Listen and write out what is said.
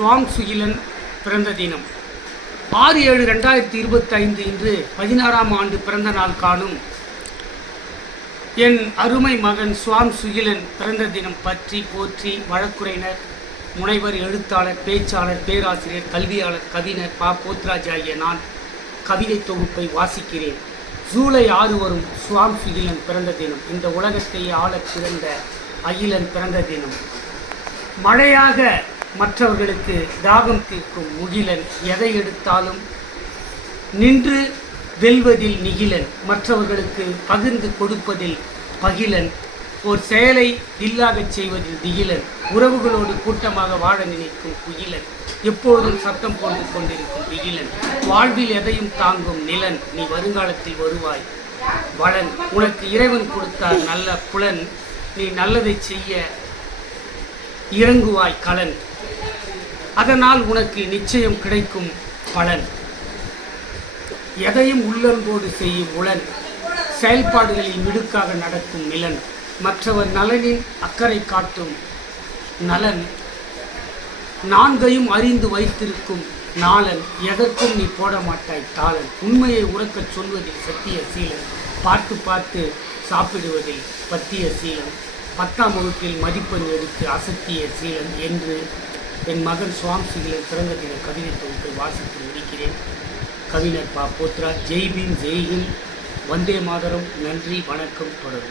சுவாம் சுகிலன் பிறந்த தினம் 6/7/2025 இன்று 16ஆம் ஆண்டு பிறந்த நாள் காணும் என் அருமை மகன் சுவாம் சுகிலன் பிறந்த தினம் பற்றி போற்றி வழக்குரைஞர், முனைவர், எழுத்தாளர், பேச்சாளர், பேராசிரியர், கல்வியாளர், கவிஞர் போத்ராஜ் ஆகிய நான் கவிதை தொகுப்பை வாசிக்கிறேன். ஜூலை 6 வரும் சுவாம் சுகிலன் பிறந்த தினம். இந்த உலகத்தையே ஆள பிறந்த அகிலன் பிறந்த தினம். மழையாக மற்றவர்களுக்கு தாகம் தீர்க்கும் முகிலன், எதை எடுத்தாலும் நின்று வெல்வதில் நிகிலன், மற்றவர்களுக்கு பகிர்ந்து கொடுப்பதில் பகிலன், ஒரு செயலை இல்லாகச் செய்வதில் திகிலன், உறவுகளோடு கூட்டமாக வாழ நினைக்கும் குயிலன், எப்போதும் சத்தம் போட்டு கொண்டிருக்கும் திகிலன், வாழ்வில் எதையும் தாங்கும் நிலன், நீ வருங்காலத்தில் வருவாய் வளன், உனக்கு இறைவன் கொடுத்தார் நல்ல புலன், நீ நல்லதை செய்ய இறங்குவாய் கலன், அதனால் உனக்கு நிச்சயம் கிடைக்கும் பலன், எதையும் உள்ளன்போடு செய்யும் உளன், செயல்பாடுகளில் மிடுக்காக நடக்கும் நிலன், மற்றவர் நலனின் அக்கறை காட்டும் நலன், நான்கையும் அறிந்து வைத்திருக்கும் நாளன், எதற்கும் நீ போட மாட்டாய் தாளன், உண்மையை உறக்கச் சொல்வதில் சத்திய சீலன், பார்த்து பார்த்து சாப்பிடுவதில் பத்திய சீலன், 10ஆம் வகுப்பில் மதிப்பெண் எடுத்து அசத்திய சீலன் என்று என் மகன் சுவாம் சுகிலன் பிறந்த தின கவிதை தொகுப்பை வாசித்து முடிக்கிறேன். கவிஞர் போத்ராஜ். ஜெய் பீம், ஜெய் ஹிந்த், வந்தே மாதரம். நன்றி, வணக்கம். தொடரும்.